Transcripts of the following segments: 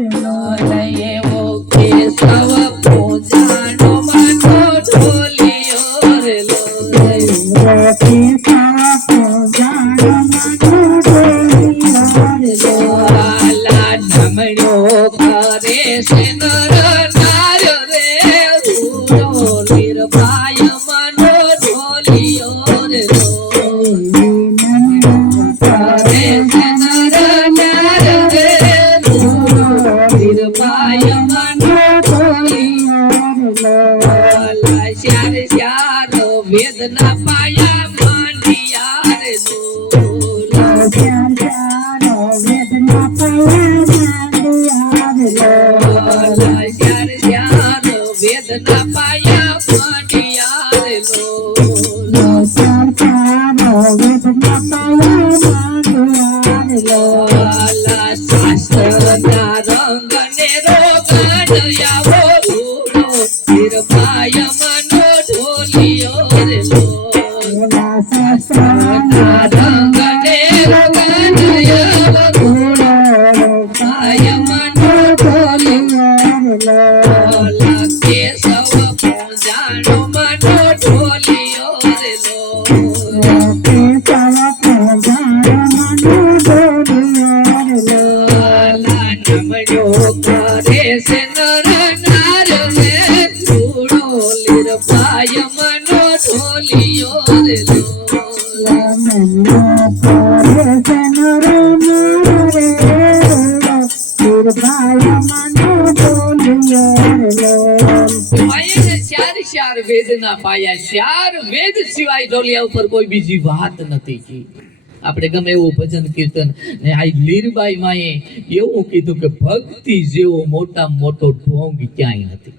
એવો કેશવ પૂજાનો માનો ઢોલિયો રે લો લાલા ઢમણ્યો કરે છે નર નાર રે નિર્ભય માનો ઢોલિયો રે લો કરે છે નર નાર રે નિર્ભય માનો ઢોલિયો લાલા શ્યાર શ્યાર વેદના પાયા માંડિયા રે લો વેદના પાયા માંડિયા રે લો શાસ્ત્રના રંગ ને રોગણયાવો નિર્ભય મનો ઢોલિયો રે લો શાસ્ત્રના રંગ ને રોગણયાવો નિર્ભય મનો ઢોલિયો કેશવ પૂજાનો મનો ઢોલિયો રે લો કરે છે નર નાર રે ધૂળો નિર્ભય મનો ઢોલિયો રે લો ચાર વેદના પાયા ચાર વેદ સિવાય ઢોલિયા ઉપર કોઈ બીજી વાત નથી. આપણે ગમે એવું ભજન કીર્તન ને આ લીરબાઈ માએ એવું કીધું કે ભક્તિ જેવો મોટા મોટો ઢોંગ ક્યાંય નથી.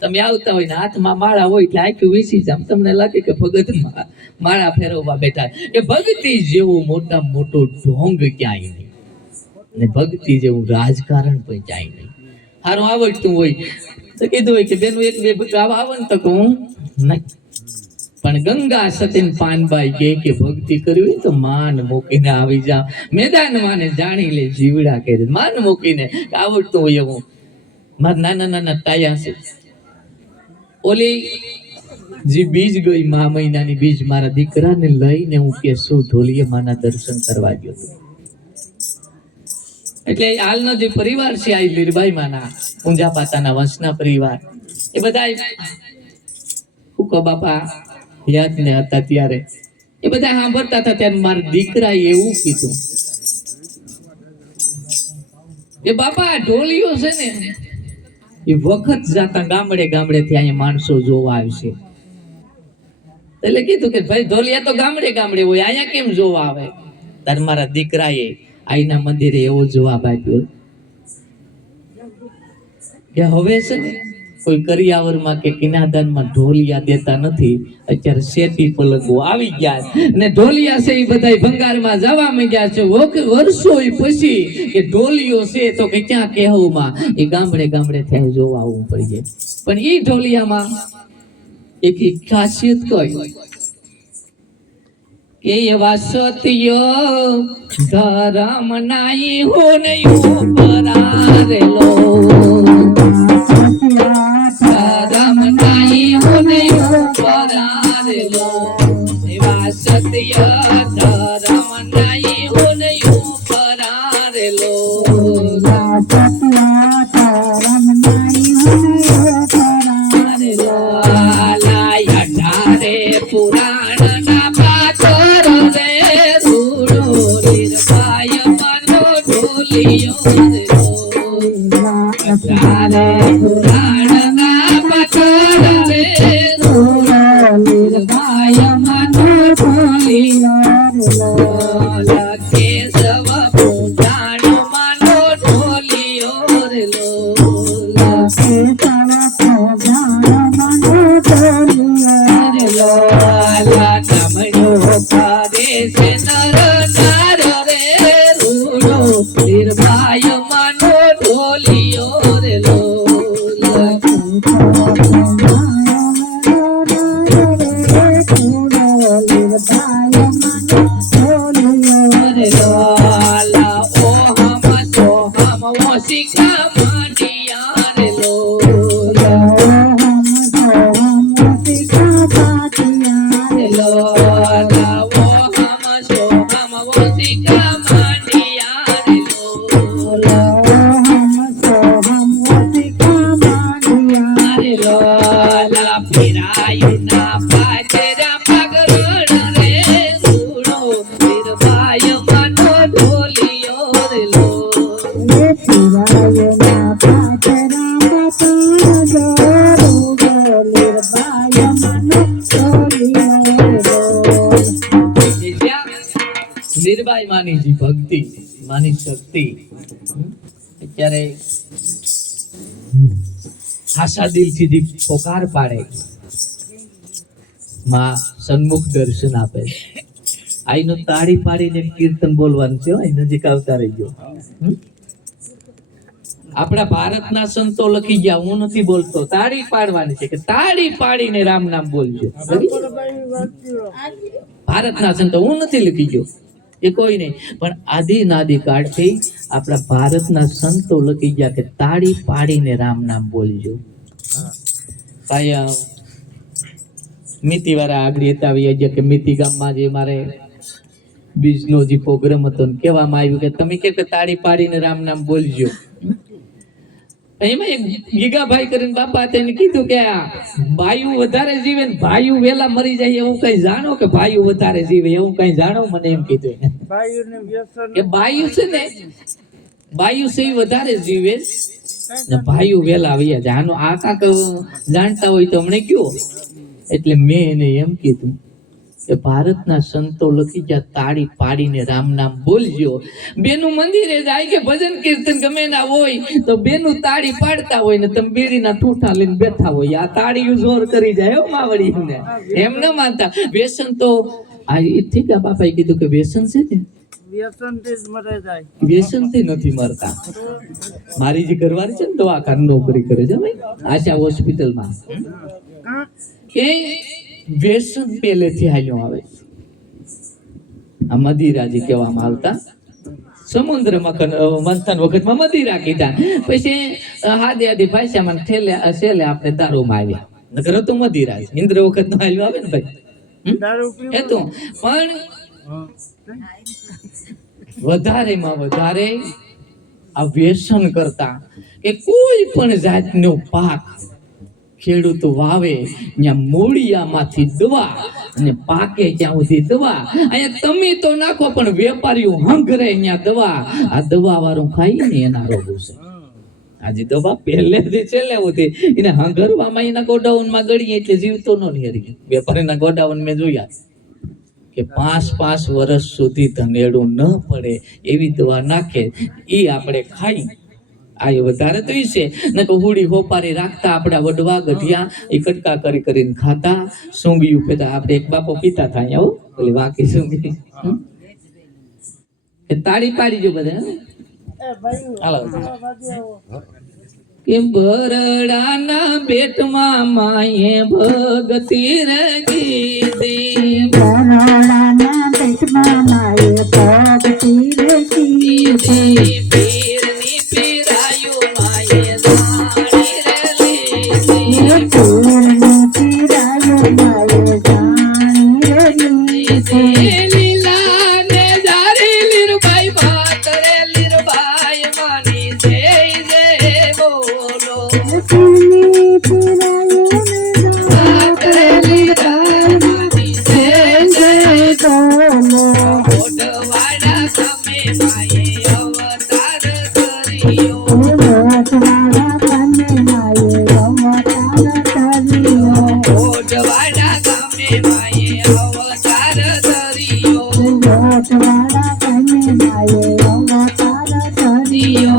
તમે આવતા હોય ને હાથમાં માળા હોય એટલે આખું વીસી જામ, તમને લાગે કે ભગત માળા ફેરવવા બેઠા. એ ભક્તિ જેવો મોટા મોટો ઢોંગ ક્યાંય નહીં ને ભક્તિ જેવું રાજકારણ પણ ક્યાંય નહીં. સારું આવડતું હોય તો કીધું હોય કે બેનું એક બે ગાવા આવે ને તો હું નહીં. પણ ગંગા સતીન પાનબાઈ કે ભક્તિ કરવી હોય તો માન મૂકીને આવી જા મેદાન માને જાણી લે જીવડા કે માન મૂકીને આવડતું હોય એવું. મારા નાના નાના ટાયા છે ઓલી જે બીજ ગઈ મા મહિનાની બીજ મારા દીકરાને લઈને હું કેશવ ઢોલીએ માના દર્શન કરવા ગયો હતો. એટલે હાલનો જે પરિવાર છે આ લીરબાઈ માના ઊંઝા પાતાના વંશના પરિવાર એ બધા ફૂકો બાપા યાદ ને હતા ત્યારે એ બધા સાંભળતા હતા. ત્યારે મારા દીકરાએ એવું કીધું કે બાપા ઢોલિયો છે ને એ વખત જાતા ગામડે ગામડે થી અહીંયા માણસો જોવા આવશે. એટલે કીધું કે ભાઈ ઢોલિયા તો ગામડે ગામડે હોય, અહીંયા કેમ જોવા આવે? ત્યારે મારા દીકરાએ આઈના મંદિરે એવો જવાબ આપ્યો કે હવે છે ને કોઈ કરિયાવરમાં કે કિનાદાનમાં ઢોલિયા દેતા નથી. અત્યારે શેતી પલંગો આવી ગયા ને ઢોલિયા છે એ બધા ભંગારમાં જવા માંડ્યા છે. વર્ષો પછી કે ઢોલિયો છે તો કે ક્યાં કહેવામાં એ ગામડે ગામડે ત્યાં જોવા આવવું પડી જાય. પણ એ ઢોલિયામાં એક ખાસિયત કઈ કે એવા સત્ય ધરમ નાઈ હો નહીં પરારેલો ધરમ નાઈ હો નહીં પરારેલો એવા સત્ય ધરમ નાઈ હો નહીં પરારેલો પુરાણ ના પાત્ર રે ધૂળો નિર્ભય મનો ઢોલિયો રે પુરાણ ના પાત્ર રે ધૂળો નિર્ભય મનો ઢોલિયો કેશવ પૂજાનો મનો ઢોલિયો રે લો નિર્ભય મનો ઢોલિયો રે લો નિર્ભય મનો હમ ઓશિકા માંડિયા રે લો મીરબાઈ માની જી ભક્તિ માની શક્તિ અત્યારે આશા દિલથી જી પોકાર પાડે માં સન્મુખ દર્શન આપે આઈનો તાળી પાડીને કીર્તન બોલવાનું છે અહીં નજીક આવતા રહી ગયો આપણા ભારતના સંતો લખી ગયા હું નથી બોલતો તાળી પાડવાની છે કે તાળી પાડીને રામ નામ બોલજો ભારતના સંતો હું નથી લખી ગયો એ કોઈ નહીં પણ આદિ કાળથી આપણા ભારતના સંતો લખી ગયા કે તાળી પાડીને રામ નામ બોલજો કાયમ મિતિ વાળા આગળ આવી ગયા કે મિતિ ગામમાં જે મારે બીજનો જે પ્રોગ્રામ હતો ને કહેવામાં આવ્યું કે તમે કે તાળી પાડીને રામ નામ બોલજો એમાં એક ગીગાભાઈ કરીને બાપા તેને કીધું કે આ બાયુ વધારે જીવે ને ભાઈઓ વેલા મરી જાય એવું કઈ જાણો કે ભાઈઓ વધારે જીવે એવું કઈ જાણો મને એમ કીધું કે બાયુ છે ને બાયુ છે એ વધારે જીવે ને ભાઈઓ વેલા આવ્યા જાય આનો આ કાક જાણતા હોય તો હમણે કયો એટલે મેં એને એમ કીધું કે ભારતના સંતો લખી ગયા તાળી પાડીને રામ નામ બોલજો બેનું મંદિરે જાય કે ભજન કીર્તન ગમે ના હોય તો બેનું તાળી પાડતા હોય ને તમે બેડીના ઠૂઠા લઈને બેઠા હોય આ તાળી જોર કરી જાય હો માવડી એમ ન માનતા વ્યસન તો આ ઠીક આ બાપાએ કીધું કે વ્યસન છે ને વ્યસન થી નથી મરતા મારી જે ઘરવાળી છે ને દવાખાને નોકરી કરે છે ભાઈ આશા હોસ્પિટલમાં કે વ્યસન પહેલેથી હાલ્યો આવે આ મદિરાજી કહેવામાં આવતા સમુદ્ર મંથન વખતમાં મદિરા કીધા પછી હાદે ભાષામાં છેલ્લે આપણે દારૂમાં આવ્યા નકર તો મદિરા ઇન્દ્ર વખત નો હાલ્યો આવે ને ભાઈ એ તો પણ વધારેમાં વધારે આ વ્યસન કરતા કે કોઈ પણ જાતનો પાક ખેડૂતો વાવે ત્યાં મૂળિયામાંથી દવા અને પાકે ત્યાં સુધી દવા અહીંયા તમે તો નાખો પણ વેપારીઓ હંગરે ત્યાં દવા આ દવા વાળું ખાઈ ને એના રોગો છે આજે દવા પહેલેથી છેલ્લે સુધી એને હંગરવામાં એના ગોડાઉનમાં ગળીએ એટલે જીવતો ન હરી વેપારીના ગોડાઉન મેં જોયા કે 5 વર્ષ સુધી ધનેડું ન પડે એવી દવા નાખે એ આપણે ખાઈ આ વધારે તો છે ને તો હુડી હોપારી રાખતા આપણા વડવા ગઢિયા એ કટકા કરીને ખાતા સૂંગિયું પેતા આપણે એક બાપો પીતા થાય આવો ઓલી વાકી સૂંગી એ તાળી પાડી જો બધા હાલો કે બરડાના બેટમાં માએ ભગતી રગીતી બરડાના બેટમાં માએ ભગતી રગીતી પીરની પીરાયું માએ જાણી રેલી પીરની પીરાયું માએ જાણી રેલી લીલા ને જારી લીરબાઈ વાત રે લીરબાઈ માની જય જય બોલો પીરની પીરાયું વાત રે લીરબાઈ માની જય જય બોલો ઓઢવાડા સામે માએ અવતાર કર્યો ઓઢવાડા સામે માએ અવતાર કર્યો ઓઢવાડા સામે માએ અવતાર કર્યો ઓઢવાડા સામે માએ અવતાર કર્યો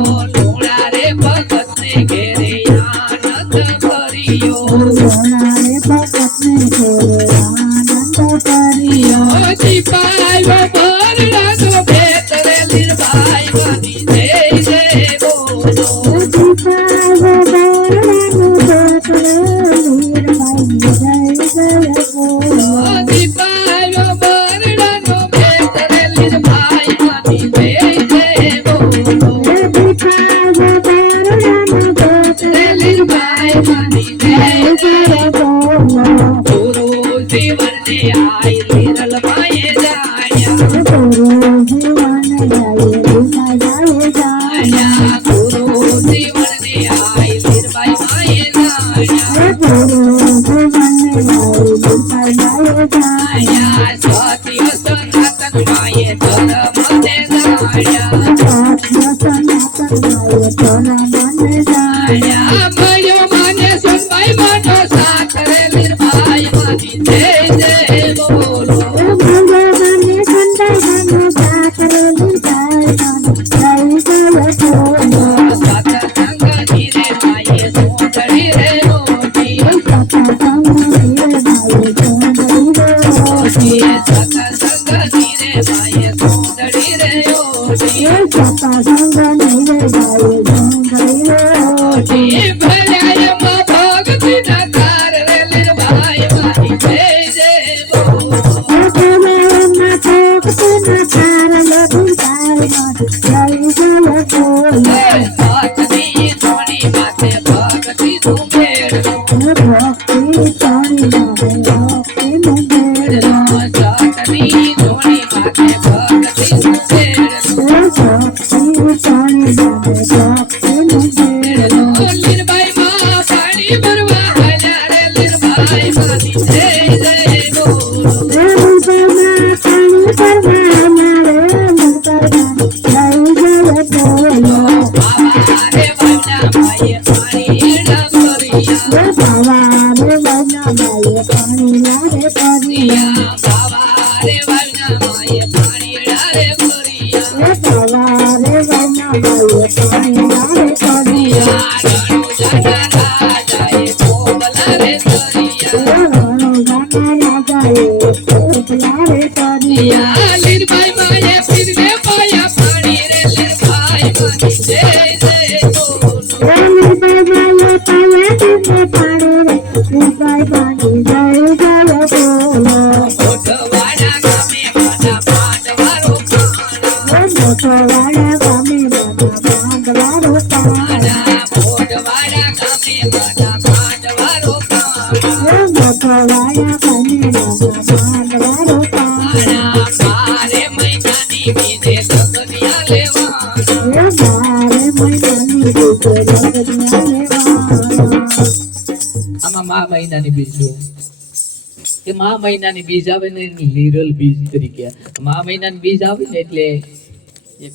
જાણ્યા ગુરુ જીવનને આય લીરબાઈ માએ જાણ્યા સત્ય સનાતન માએ ધર્મને જાણ્યા મળ્યો મને સોનબાઈ માનો સાથ રે લીરબાઈ માની જય જય બોલો મહિનાની બીજ જો કે મહા મહિનાની બીજ આવે ને લીરલ બીજ તરીકે મહા મહિનાની બીજ આવે ને એટલે એક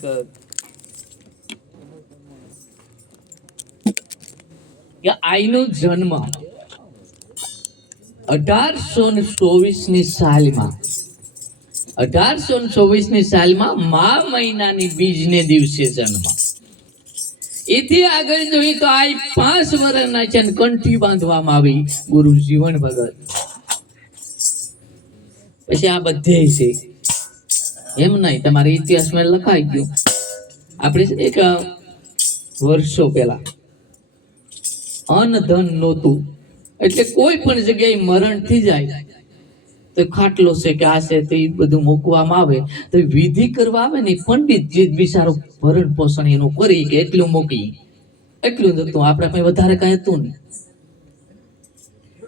કે આઈનો જન્મ 1824 ની સાલમાં મહા મહિનાની બીજને દિવસે જન્મ એથી આગળ જોઈએ તો આ 5 વર્ષના છે કંઠી બાંધવામાં આવી ગુરુ જીવન ભગત પછી આ બધે છે એમ નહીં તમારે ઇતિહાસમાં લખાઈ ગયું આપણે છે એક વર્ષો પહેલા અન્ન ધન નહોતું એટલે કોઈ પણ જગ્યાએ મરણ થઈ જાય તો ખાટલો છે કે આ છે તે બધું મૂકવામાં આવે તો વિધિ કરવા આવે ને પંડિત જે બિચારો ભરણ પોષણ એનું કરી કે એટલું મૂકી એટલું નતું આપણે કઈ વધારે કઈ હતું નહીં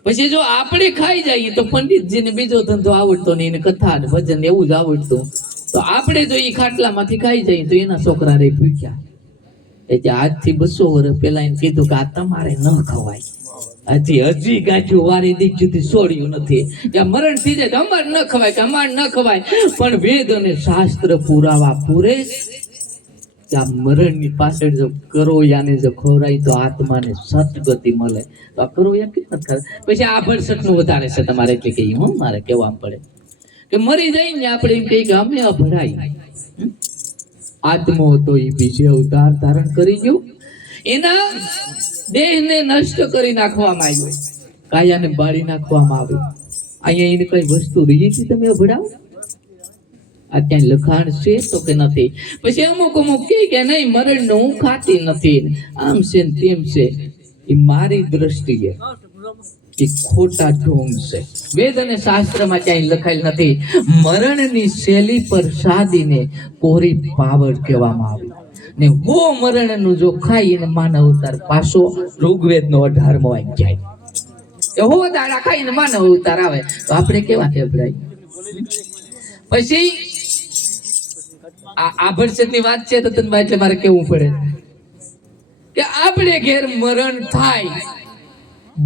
પછી જો આપણે ખાઈ જઈએ તો પંડિતજીને બીજો ધંધો આવડતો નહીં એને કથા ભજન એવું જ આવડતું તો આપણે જો એ ખાટલામાંથી ખાઈ જઈએ તો એના છોકરા રે ભૂખ્યા એટલે આજથી 200 વર્ષ પહેલા એને કીધું કે આ તમારે ન ખવાય હજી ગાંઠ્યું વારી દીક સુધી છોડ્યું નથી કે મરણ થઈ જાય તો અમારે ન ખવાય કે અમારે ન ખવાય પણ વેદ અને શાસ્ત્ર પુરાવા પૂરે કે આ મરણની પાછળ જો કરોયાને જો ખોરાય તો આત્માને સદગતિ મળે તો આ કરોયા કેટલા ખરા પછી આ ભરસકનું વધારે છે તમારે એટલે કે હું મારે કહેવા પડે કે મરી જાય ને આપણે એમ કહીએ કે અમે અભરાય આત્મો હતો એ બીજે અવતાર ધારણ કરી ગયો એના દેહને નષ્ટ કરી નાખવામાં આવ્યો કાયાને બાળી નાખવામાં આવ્યો અહીંયા એની કઈ વસ્તુ રહી છે તમે અભડાવો આ ત્યાં લખાણ છે તો કે નથી પછી અમુક કે નહીં મરણ હું ખાતી નથી આમ છે ને તેમ છે એ મારી દ્રષ્ટિએ એ ખોટા ઢોંગ છે વેદ અને શાસ્ત્રમાં ક્યાંય લખાયેલ નથી મરણની શૈલી પર સાદીને કોરી પાવર કહેવામાં આવી ને હો મરણનું જો ખાઈ અને માનવ અવતાર પાછો ઋગ્વેદનો 18મો અધ્યાય એ હો દાડા ખાઈને માનવ અવતાર આવે તો આપણે કેવા અભરાય પછી આ ભરસતની વાત છે તો તને એટલે મારે કેવું પડે કે આપણે ઘેર મરણ થાય,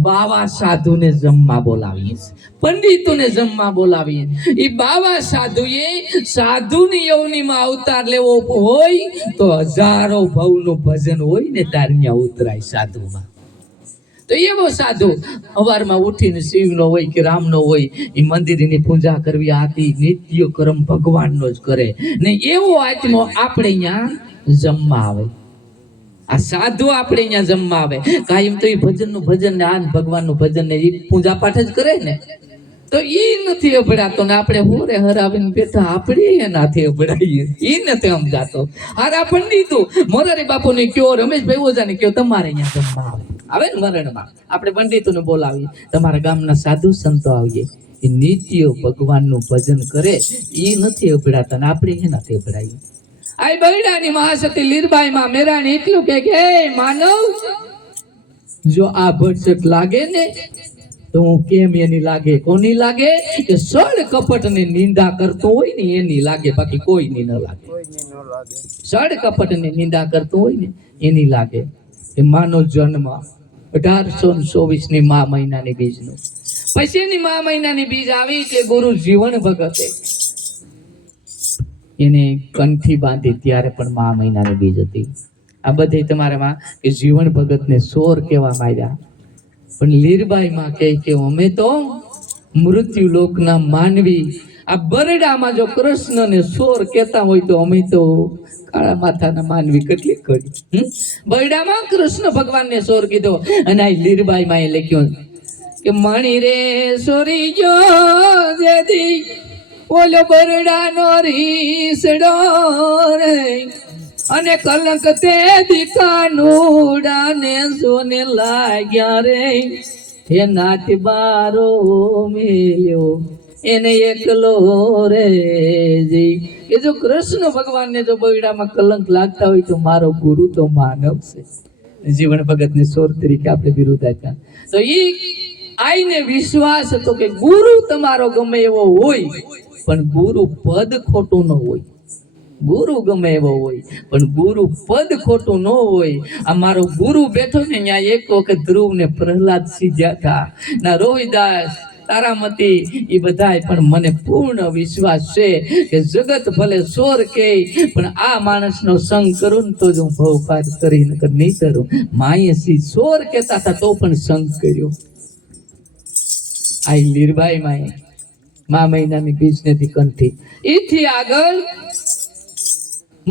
બાવા સાધુને જમવા બોલાવીએ, પંડિતોને જમવા બોલાવીએ. એ બાવા સાધુએ સાધુની યોનિમાં અવતાર લેવો હોય તો હજારો ભવનું ભજન હોય ને તાર ત્યાં ઉતરાય સાધુમાં. તો એવો સાધુ અવારમાં ઉઠીને શિવનો હોય કે રામનો હોય એ મંદિરની પૂજા કરવી, આથી નિત્ય કર્મ ભગવાનનો જ કરે ને એવો આત્મો આપણે અહીંયા જમવા આવે. આ સાધુ આપણે અહીંયા જમવા આવે. કાયમ તો એ ભજનનું ભજન ને આ ભગવાનનું ભજન ને એ પૂજા પાઠ જ કરે ને, તો એ નથી અભડાતો ને આપણે હોરે હરાવીને બેઠા આપણે એનાથી અભડાઈએ, એ નથી સમજાતો. હારા પંડિતો મોરારી બાપુને કયો, રમેશભાઈ ઓઝાને કયો, તમારે અહીંયા જમવા આવે આવે ને મરણમાં આપણે પંડિતોને બોલાવીએ, તમારા ગામના સાધુ સંતો આવીએ, એ નિત્ય ભગવાનનું ભજન કરે, એ નથી અભડાતા ને આપણે એનાથી અભડાઈએ. આ બૈડાની મહાસતી લીરબાઈ માં મેરાણી એટલું કે માનવ, જો આ ભરસક લાગે ને તો હું કેમ એની લાગે, કોની લાગે? કે સળ કપટ ને નિંદા કરતો હોય ને એની લાગે, બાકી કોઈની ન લાગે. સળ કપટ ને નિંદા કરતો હોય ને એની લાગે. એ માનો જન્મ 1824 ની મા મહિનાની બીજનું, પછીની મા મહિનાની બીજ આવી એટલે ગુરુ જીવન ભગતે એને કંઠી બાંધી, ત્યારે પણ મા મહિનાની બીજ હતી. આ બધે તમારામાં કે જીવન ભગતને સોર કેવા માર્યા, પણ લીરબાઈમાં કહે કે અમે તો મૃત્યુ લોકના માનવી, આ બરડામાં જો કૃષ્ણને સોર કહેતા હોય તો અમે તો કાળા માથાના માનવી કેટલી કરી. બરડામાં કૃષ્ણ ભગવાનને સોર કીધો. અને આ લીરબાઈમાં એ લખ્યું કે મણી રે સોરી જો જેદી ઓલો બરડાનો રીસડો રે, અને કલંક તે દીકાનુડાને સોને લાગ્યા રે, હે નાથ બારો મેલ્યો એને એકલો રે જી. કે જો કૃષ્ણ ભગવાનને જો બૈડામાં કલંક લાગતા હોય તો મારો ગુરુ તો માનવ છે. જીવન ભગતને સોર તરીકે આપણે વિરુદ્ધ આપ્યા. તો ઈ આઈને વિશ્વાસ હતો કે ગુરુ તમારો ગમે એવો હોય પણ ગુરુ પદ ખોટું ન હોય. ગુરુ ગમે એવો હોય પણ ગુરુ પદ ખોટું ન હોય. આ મારો ગુરુ બેઠો ને ત્યાં એક વખત ધ્રુવ ને પ્રહલાદ સીધ્યા હતા ના રોહિદાસ તારામતી એ બધાય, પણ મને પૂર્ણ વિશ્વાસ છે કે જગત ભલે સોર કે પણ આ માણસનો સંગ કરું ને તો જ હું ભવ પાર કરી નકર નહીં કરું. માએ સી સોર કહેતા હતા તો પણ સંગ કર્યો. આ લીરબાઈ માએ મા મહિનાની બીજનેથી કંઠી. એથી આગળ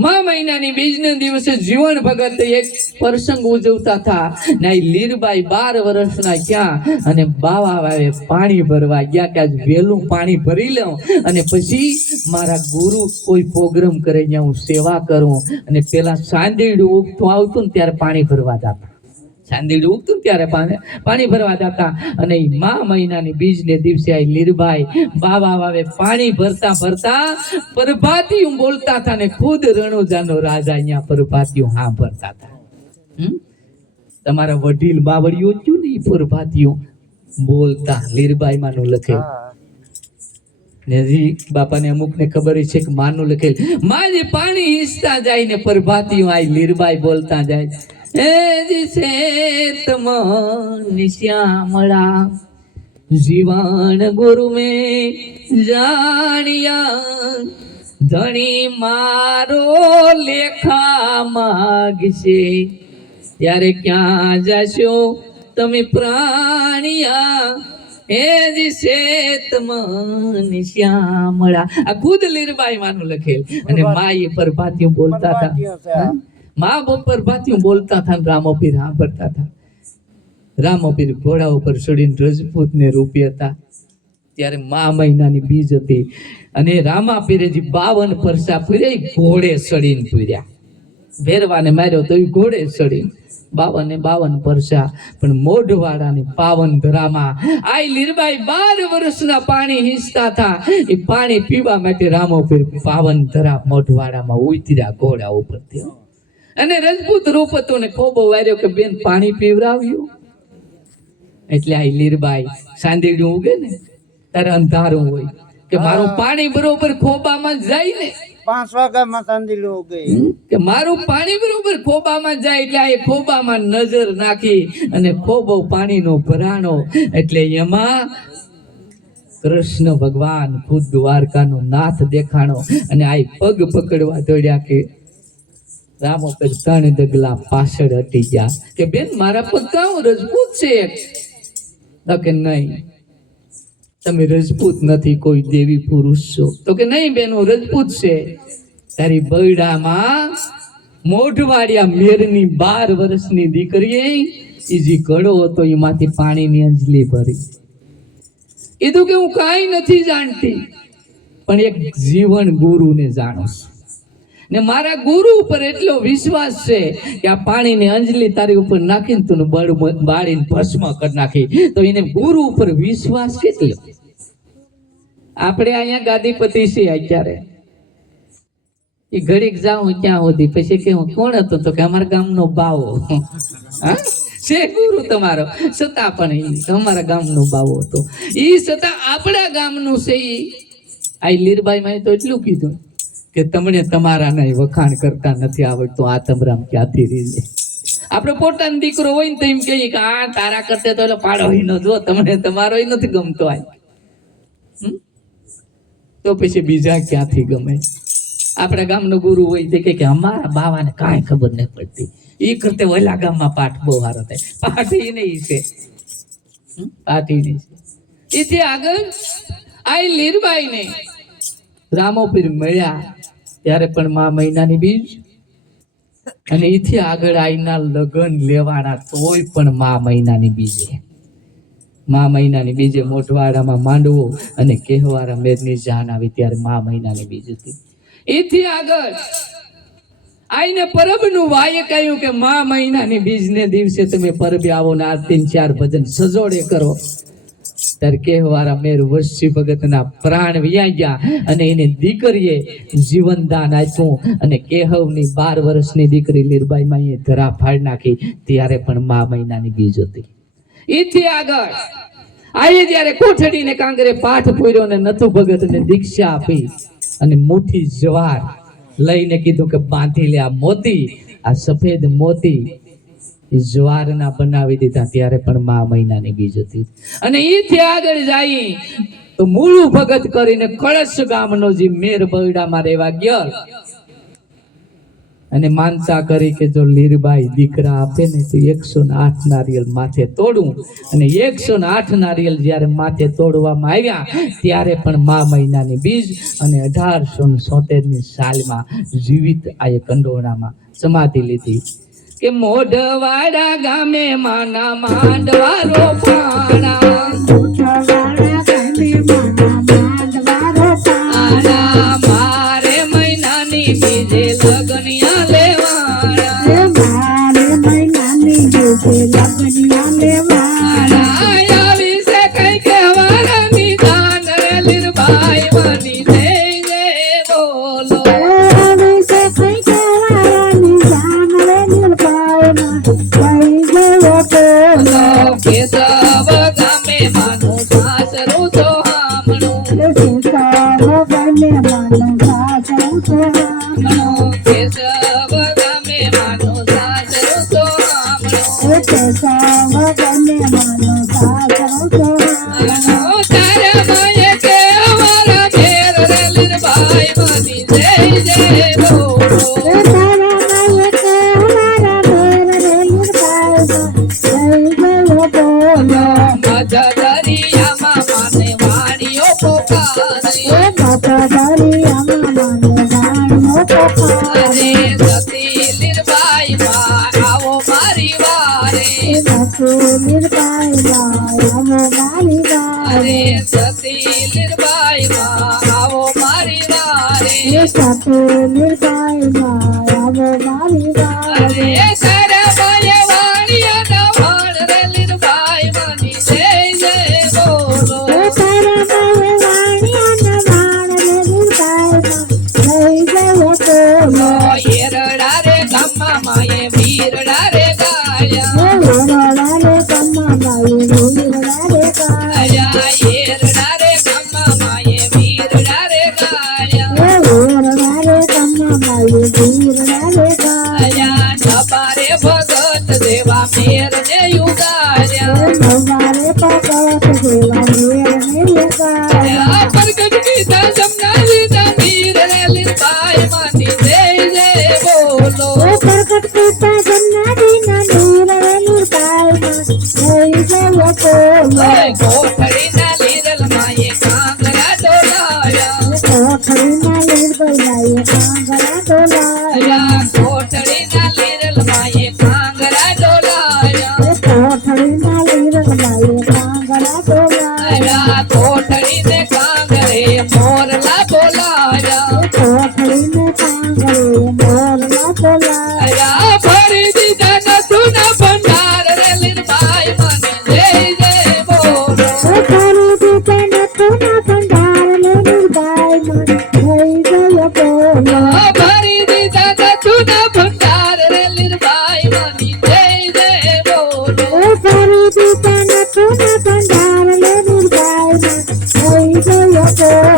મા મહિનાની બીજને દિવસે જીવન ભગત એક પ્રસંગ ઉજવતા હતા ને લીરબાઈ 12 વર્ષના ક્યાં અને બાવા વાવે પાણી ભરવા ગયા કે આજ વહેલું પાણી ભરી લઉં અને પછી મારા ગુરુ કોઈ પ્રોગ્રામ કરે ત્યાં હું સેવા કરું. અને પેલા સાંદીડું ઉગતું આવતું ને ત્યારે પાણી ભરવા જતા, સાંદીડું ઉગતું ને ત્યારે પાણી ભરવા જતા. અને મા મહિનાની બીજને દિવસે આ લીરબાઈ બાવા વાવે પાણી ભરતા ભરતા પ્રભાતિયું બોલતા હતા ને ખુદ રણોજાનો રાજા અહીંયા પ્રભાતિયું સાંભળતા હતા. તમારા વડીલ બાવળિયું થયું ને એ પ્રભાતિયું બોલતા લીરબાઈ માનું લખેલ ને બાપાને અમુક ને ખબર છે કે માનું લખેલ માને પાણી હિંચતા જાય ને પ્રભાતિયું આ લીરબાઈ બોલતા જાય. હે દિશે તમન શ્યામળા જીવન ગુરુ મેં જાણ્યા, ધણી મારો લેખા માગશે ત્યારે ક્યાં જશો તમે પ્રાણિયા. હે દિશે તમન શ્યામળા આ ખુદ લીરબાઈ માનું લખેલ. અને માએ પ્રભાતિયું બોલતા હતા, મા બપોર ભાતિયું બોલતા હતા. રામોપીર સાંભળતા હતા. રામોપીર ઘોડા ઉપર ચડીને રજપૂત ને રૂપી હતા. ત્યારે મા મહિનાની બીજ હતી અને રામાપીરે જે 52 પરસા પૂર્યા ઘોડે ચડીને પૂર્યા. ભેરવાને માર્યો તો એ ઘોડે ચડીને 52 પરસા. પણ મોઢવાડાની પાવન ધરામાં આ લીરબાઈ 12 વર્ષના પાણી હિંચતા હતા. એ પાણી પીવા માટે રામોપીર પાવન ધરા મોઢવાડામાં ઉતર્યા ઘોડા ઉપરથી. અને રજપૂત રૂપ હતો ને ખોબો વાર્યો કે બેન પાણી પીવરાવ્યું. એટલે આ લીરબાઈ સાંદીડું ઉગે ને ત્યારે અંધારું હોય કે મારું પાણી બરોબર ખોબામાં જાય ને 5 વાગ્યામાં તાંદીલું ગઈ કે મારું પાણી બરોબર ખોબામાં જાય એટલે આ ખોબામાં નજર નાખી અને ખોબો પાણીનો ભરાણો એટલે એમાં કૃષ્ણ ભગવાન ખુદ દ્વારકાનો નાથ દેખાણો અને આ પગ પકડવા દોડ્યા કે રામો પર 3 ડગલા પાછળ હટી ગયા કે બેન મારા પગ કાં રજપૂત છે તો કે નહીં તમે રજપૂત નથી કોઈ દેવી પુરુષ છો તો કે નહીં બેન હું રજપૂત છે તારી બૈડામાં મોઢવાડિયા મેરની 12 વર્ષની દીકરીએ ઈજી ઘડો હતો એમાંથી પાણીની અંજલી ભરી કીધું કે હું કાંઈ નથી જાણતી પણ એક જીવન ગુરુને જાણું છું ને મારા ગુરુ ઉપર એટલો વિશ્વાસ છે કે આ પાણીની અંજલી તારી ઉપર નાખીને તું બાળીને ભસ્મ કરી નાખી તો એને ગુરુ ઉપર વિશ્વાસ કેટલો આપણે અહીંયા ગાદીપતિ છીએ અત્યારે એ ઘડીક જાઉં ક્યાં સુધી પછી કે હું કોણ હતો તો કે અમારા ગામનો બાવો હા છે ગુરુ તમારો છતાં પણ અમારા ગામનો બાવો હતો એ છતાં આપણા ગામનું છે આ લીરબાઈ માં તો એટલું કીધું કે તમને તમારા નહીં વખાણ કરતા નથી આવડતું આ તમરામ ક્યાંથી રીજે આપણે પોતાનો દીકરો હોય ને તો એમ કહીએ કે આ તારા કરતે તો એટલે પાડો નો જો તમને તમારો નથી ગમતો આ તો પછી બીજા ક્યાંથી ગમે આપણા ગામનો ગુરુ હોય તે કે અમારા બાવાને કાંઈ ખબર નહીં પડતી એ કરતે ઓલા ગામમાં પાઠ બહુ સારો થાય પાઠ એ નહીં છે પાઠ એ નહીં છે એથી આગળ આ લીરબાઈને રામોપીર મળ્યા ત્યારે પણ મા મહિનાની બીજ અને એથી આગળ આઈના લગ્ન લેવાના તોય પણ મા મહિનાની બીજે મોઢવાડામાં માંડવો અને કહેવારા મેરની જાન આવી ત્યારે મા મહિનાની બીજ હતી એથી આગળ આઈને પરબનું વાયે કહ્યું કે મા મહિનાની બીજને દિવસે તમે પરબે આવો ને 3-4 ભજન સજોડે કરો ત્યારે કહેવારા મેર વશી ભગતના પ્રાણ વ્યા ગયા અને એને દીકરીએ જીવનદાન આપ્યું અને કેહવની 12 વર્ષની દીકરી લીરબાઈમાં એ ધરા ફાડ નાખી ત્યારે પણ મા મહિનાની બીજ હતી એથી આગળ આયે જ્યારે કોઠડીને કાંગરે પાઠ પૂર્યો ને નથુ ભગતને દીક્ષા આપી અને મુઠ્ઠી જવાર લઈને કીધું કે બાંધી લે આ મોતી આ સફેદ મોતી એ જવારના બનાવી દીધા ત્યારે પણ મા મહિનાની બીજ હતી અને એથી આગળ જાય તો મૂળું ભગત કરીને કળશ ગામનો જે મેર બૈડામાં રહેવા ગયો અને માનતા કરી કે જો લીરબાઈ દીકરા આપે ને તો 108 નારિયેલ માથે તોડું અને 108 નારિયેલ જ્યારે માથે તોડવામાં આવ્યા ત્યારે પણ મા મહિનાની બીજ અને 1877 સાલમાં જીવિત આ કંડોળામાં સમાધિ લીધી કે મોઢવાડા ગામે માના માંડવા રોપાણા મારે મહિનાની બીજે લગનિયા લેવાણા આવી છે કઈ કહેવાની જાન રે લીરબાઈ માની જય બોલો કેશવ ગામે માનું સાસરું સોહામણું કેશવ ગામે માનું સાસરું સોહામણું તારા માયે કે અમારા ભેર રે લીરબાઈ માની જય બોલો સતી લીરબાઈ માં આવો મારી વારે સતી લીરબાઈ માં આવો મારી વારે સારા માયે વાણિયા ના વાણ રે લીરબાઈ માની જય બોલો એરડા રે ગામમાં માયે વીરડા રે ગાયા એરડા રે ગામમાં માયે વીરડા રે ગાયા ભગત જેવા મેર ને યુગાર્યા નવારે ભગત જેવા મેરને યુગાર્યા પ્રગટ કીધા જમના લીધા મીર રે લીરબાઈ માની જય બોલો પ્રગટ પિતા જમનાજીના નીરવે લીરબાઈમાં જય જય બોલો કોઠડીના લીરલ માએ કાંગરા ડોલાયા કોઠડીના લીરબાઈએ કાંગરા ડોલાયા કોઠડીના લીરલ માએ કાંગરા ડોલાયા કોઠડીના લીરબાઈએ કાંગરા ડોલાયા કોઠડીને કાંગરે મોરલા બોલાયા કોઠડીને કાંગરે મોરલા બોલાયા ફરી દીધા નથુના ભંડાર રે લીરબાઈ મને જય બોલો ફરી દીધા નથુના ભંડાર રે લીરબાઈમાં જય બોલો ફરી દીધા નથુના ભંડાર રે લીરબાઈ મને જય બોલો ફરી દીધા નથુના ભંડાર રે લીરબાઈમાં જય બોલો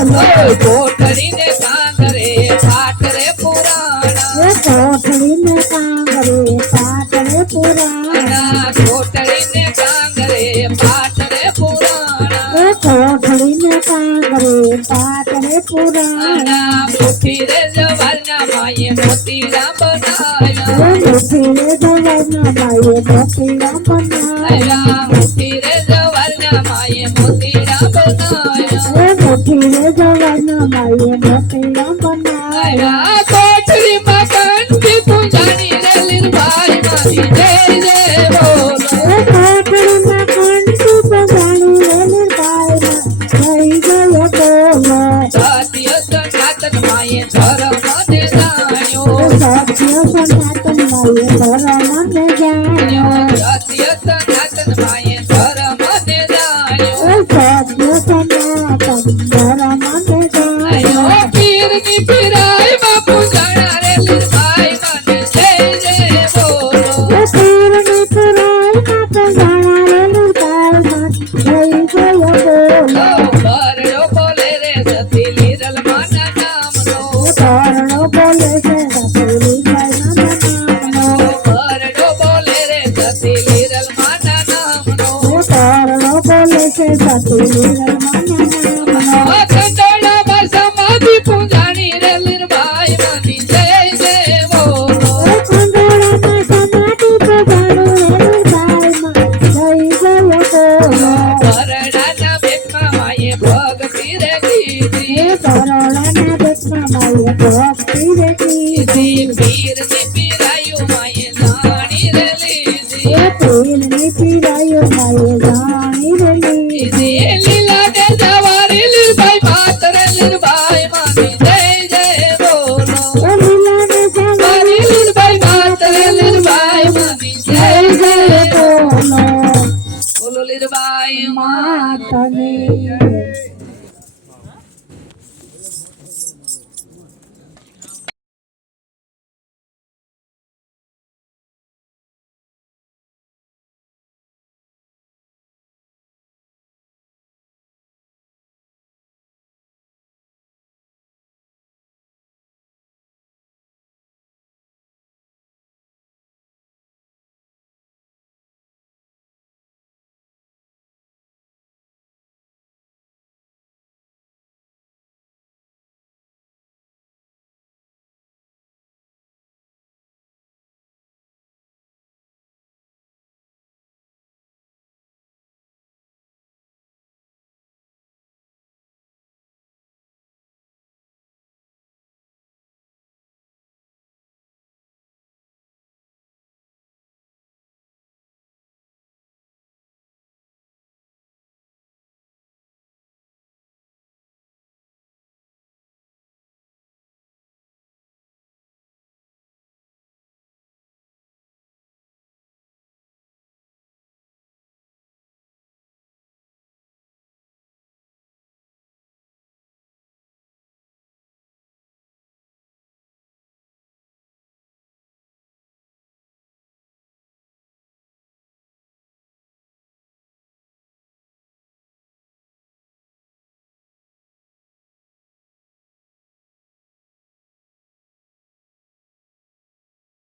કોઠડીને કાંગરે પાઠ રે પુરાણા કોઠડીને કાંગરે પાટરે પુરાણા કોઠડીને કાંગરે પાઠ રે પુરાણા કોઠડીને કાંગરે પાટરે પુરાણા મુઠ્ઠી રે જવારના માએ મોતીડા બનાવ્યા મુઠ્ઠીને જવારના માએ મોતીડા બનાવ્યા મુઠ્ઠી રે જવારના માએ મોતીડા બનાવ્યા મુઠ્ઠીને જવારના માએ મોતીડા બનાવ્યા કોઠડીમાં કાંતિ તું જાણી રે લીરબાઈ મારી જય બોલો કોઠડીમાં કાંતિ પગાણી રે લીરબાઈમાં જય બોલો સત્ય સનાતન માએ ધર્મ ને જાણ્યો સત્ય સનાતન માએ ધર્મને જાણ્યો સત્ય સનાતન માએ ધર્મ ને જાણ્યો સત્ય સનાતન ધર્મને જાણ્યો પીરની પીરાઈ બાપુ જાણા રે લીરબાઈ માની જય બોલો પીરની પુરાઈમાં પગાણા રે લીરબાઈમાં જય બોલો બરડો બોલે રે સતી લીરલ માના નામનો ધરણો બોલે છે રસોઈ જયના નામનો બરડો બોલે રે સતી લીરલ માના નામનો ધરણો બોલે છે સતી લીરલમાના નામનો ખંડોળામાં સમાધિ પૂજાણી રે લીરબાઈ માની જય બોલો ખંડોળામાં સમાધિ પગાણી રે લીરબાઈમાં જય બોલો બરડાના બેટમાં માએ ભક્તિ રે કીધી ધરોળાના બેટમાં માએ ભક્તિ રે કીધી પીરની પીરાયું માએ જાણી રે લીધી પીરની પીરાયો માએ જાણી રે લીધી લીલા ને જવારી લીરબાઈ માત રે લીરબાઈ માની જય બોલો લીલાને જવારી મારી લીરબાઈ માત રે લીરબાઈ માની જય બોલો બોલો લીરબાઈ માતને